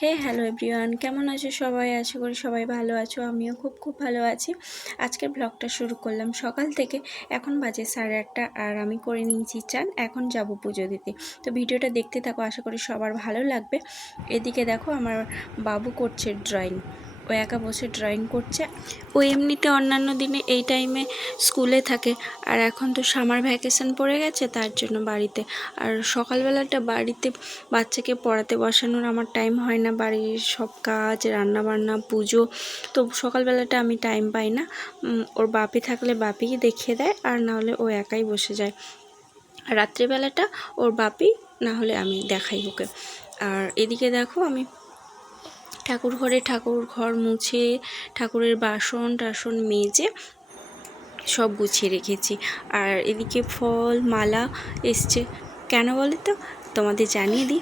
হে hello everyone, কেমন আছো সবাই? আশা করি সবাই ভালো আছো, আমিও খুব খুব ভালো আছি। আজকের ব্লগটা শুরু করলাম সকাল থেকে, এখন বাজে সাড়ে আটটা আর আমি করে নিয়েছি চান, এখন যাব পুজো দিতে। তো ভিডিওটা দেখতে থাকো, আশা করি সবার ভালো লাগবে। এদিকে দেখো আমার বাবু করছে ড্রয়িং ও একা বসে ড্রয়িং করছে। ও এমনিতে অন্যান্য দিনে এই টাইমে স্কুলে থাকে। আর এখন তো সামার ভ্যাকেশন পড়ে গেছে, তার জন্য বাড়িতে। আর সকালবেলাটা বাড়িতে বাচ্চাকে পড়াতে বসানোর আমার টাইম হয় না। বাড়ির সব কাজ রান্না বান্না পুজো, তো সকালবেলাটা আমি টাইম পাই না। ওর বাপি থাকলে বাপিকে দেখিয়ে দেয়, আর না হলে ও একাই বসে যায়। আর রাত্রিবেলাটা ওর বাপি না হলে আমি দেখাই ওকে। আর এদিকে দেখো আমি ঠাকুর ঘরে ঠাকুর ঘর মুছে, ঠাকুরের বাসন টাসন মেজে সব গুছিয়ে রেখেছি। আর এদিকে ফল মালা এসছে। কেন বলে তো? তোমাদের জানিয়ে দিই।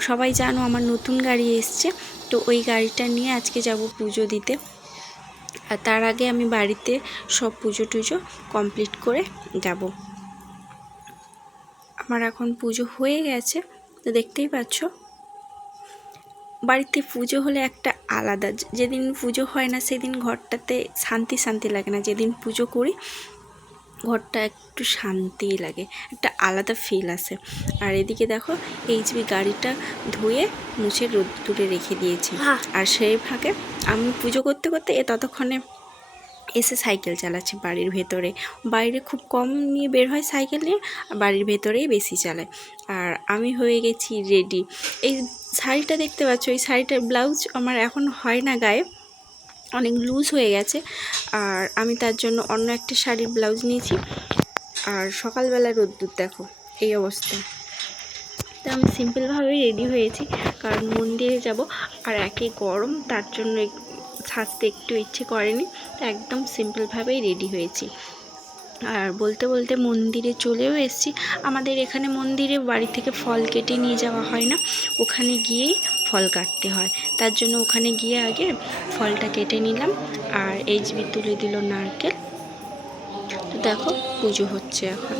সবাই জানো আমার নতুন গাড়ি এসছে। তো ওই গাড়িটা নিয়ে আজকে যাব পুজো দিতে। আর তার আগে আমি বাড়িতে সব পুজো টুজো কমপ্লিট করে যাব। আমার এখন পুজো হয়ে গেছে। তো দেখতেই পাচ্ছ? বাড়িতে পুজো হলে একটা আলাদা যেদিন পুজো হয় না সেদিন ঘরটাতে শান্তি শান্তি লাগে না। যেদিন পুজো করি ঘরটা একটু শান্তি লাগে একটা আলাদা ফিল আসে। আর এদিকে দেখো এইচবি গাড়িটা ধুয়ে মুছে রোদ তুলে রেখে দিয়েছি। আর সেই ফাঁকে আমি পুজো করতে করতে এ ততক্ষণে এসে সাইকেল চালাচ্ছে বাড়ির ভেতরে। বাইরে খুব কম নিয়ে বের হয় সাইকেল নিয়ে বাড়ির ভেতরেই বেশি চালায়। আর আমি হয়ে গেছি রেডি এই শাড়িটা দেখতে পাচ্ছ, এই শাড়িটার ব্লাউজ আমার এখন হয় না গায়ে। অনেক লুজ হয়ে গেছে। আর আমি তার জন্য অন্য একটা শাড়ির ব্লাউজ নিয়েছি। আর সকালবেলা রোদ্দুর, দেখো, এই অবস্থা। তো আমি সিম্পলভাবেই রেডি হয়েছি, কারণ মন্দিরে যাব। আর একে গরম, তার জন্য সাজতে একটু ইচ্ছে করেনি, তো একদম সিম্পলভাবেই রেডি হয়েছি। আর বলতে বলতে মন্দিরে চলেও এসেছি। আমাদের এখানে মন্দিরে বাড়ি থেকে ফল কেটে নিয়ে যাওয়া হয় না, ওখানে গিয়েই ফল কাটতে হয়। তার জন্য ওখানে গিয়ে আগে ফলটা কেটে নিলাম, আর এইচবি তুলে দিল নারকেল। তো দেখো পুজো হচ্ছে এখন।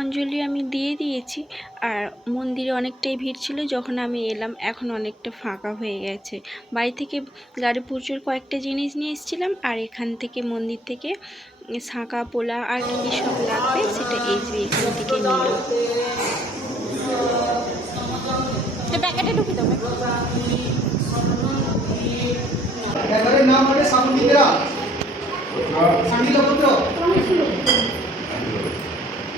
অঞ্জলি আমি দিয়ে দিয়েছি। আর মন্দিরে অনেকটাই ভিড় ছিল যখন আমি এলাম এখন অনেকটা ফাঁকা হয়ে গেছে। বাড়ি থেকে গাড়ি প্রচুর কয়েকটা জিনিস নিয়ে এসেছিলাম আর এখান থেকে মন্দির থেকে শাঁকা পোলা আর কী কী সব লাগবে সেটা এই যে এখান থেকে নিল প্যাকেটে ঢুকি দেবে নাম হবে সামুদ্রিকরা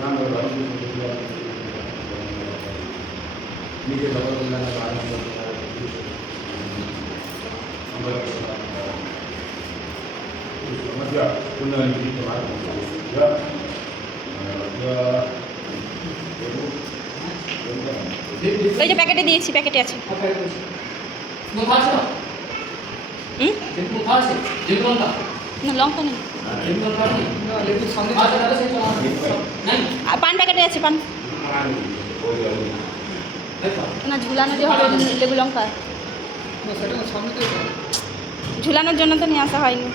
পুত্র হ্যাঁ স্যান্ডেল করতে ওই যে প্যাকেটে দিয়েছি প্যাকেটে আছে হুম না লঙ্কা নেই। আর পান প্যাকেটে আছে পান। না, ঝুলানো যে হবে, লেবু লঙ্কা। ঝুলানোর জন্য তো নিয়ে আসা হয়নি।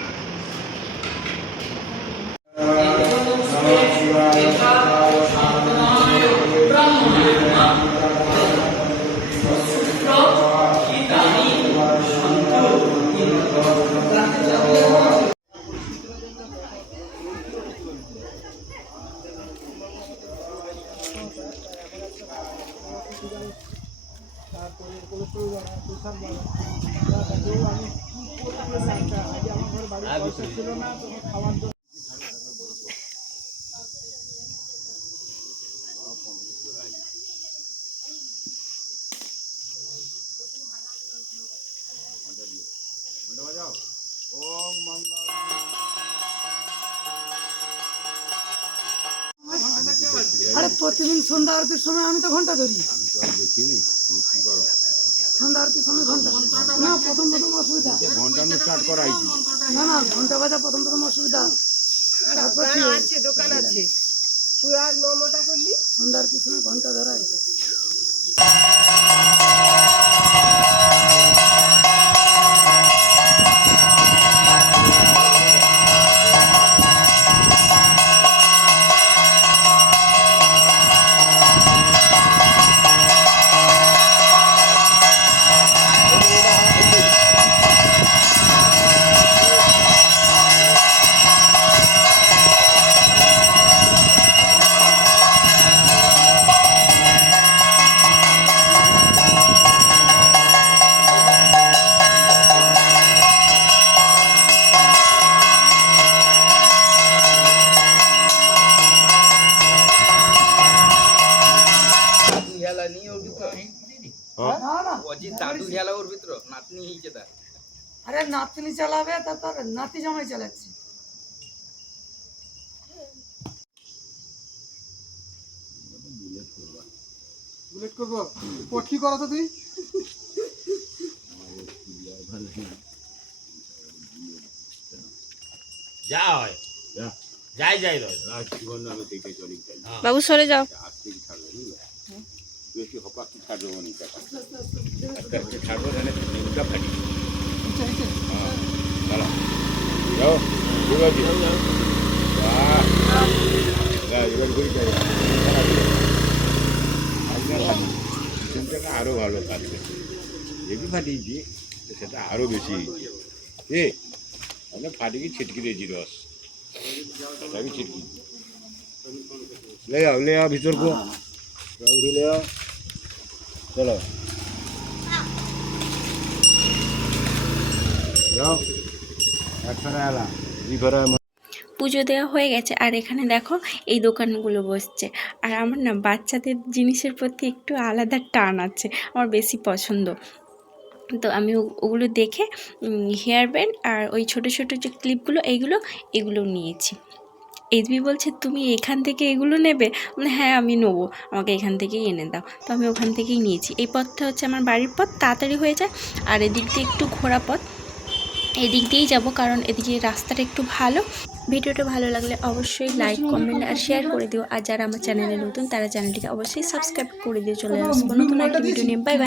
আরে প্রতিদিন সন্ধ্যা আরতির সময় আমি তো ঘণ্টা ধরি। সন্ধ্যা আরতির সময় ঘণ্টা। না, প্রথম প্রথম অসুবিধা। ঘণ্টা স্টার্ট না, ঘণ্টা বাজা প্রথম প্রথম অসুবিধা। আছে দোকান আছে তুই আর নটা করলি সন্ধ্যা আরতির সময় ঘণ্টা ধরাই। ঝালা নিয়ে ওর ভিতর। না না। অজিত দাদু ঝালা ওর ভিতর নাতনি হিচে তার। আরে নাতনি চালাবে তারপর নাতি জামাই চালাচ্ছি। বুলেট করব? পটকি করো তো তুই? যা হয়। যাই যাই বাবু সরে যাও। આખી હપાકી ખાડો ની કાકા અત્યારે ખાડો અને નીમકા ફાટી હા ચાલો જાઓ ગુલાબી વાહ ના એবার ঘুরে যাই। আরও ভালো কাজ করছে এমনি ফাটিয়েছি সেটা আরও বেশি। এ আমরা ফাটিয়ে ছিটকি দিয়েছি রস। আমি ছিটকি। লে ভিতর কো। উঠে লে পুজো দেওয়া হয়ে গেছে, আর এখানে দেখো এই দোকানগুলো বসছে। আর আমার না বাচ্চাদের জিনিসের প্রতি একটু আলাদা টান আছে, আমার বেশি পছন্দ। তো আমি ওগুলো দেখে হেয়ার ব্যান্ড আর ওই ছোট ছোট যে ক্লিপগুলো, এইগুলো, এগুলো নিয়েছি। এসবি বলছে, তুমি এখান থেকে এগুলো নেবে? মানে হ্যাঁ আমি নেব। আমাকে এখান থেকেই এনে দাও। তো আমি ওখান থেকেই নিয়েছি। এই পথটা হচ্ছে আমার বাড়ির পথ, তাড়াতাড়ি হয়ে যায়। আর এদিক দিয়ে একটু ঘোরা পথ। এদিক দিয়েই যাব কারণ এদিকে রাস্তাটা একটু ভালো। ভিডিওটা ভালো লাগলে অবশ্যই লাইক, কমেন্ট আর শেয়ার করে দিও। আর যারা আমার চ্যানেলে নতুন, তারা চ্যানেলটিকে অবশ্যই সাবস্ক্রাইব করে দিয়ে চলে আসব নতুন একটা ভিডিও নিয়ে। Bye bye.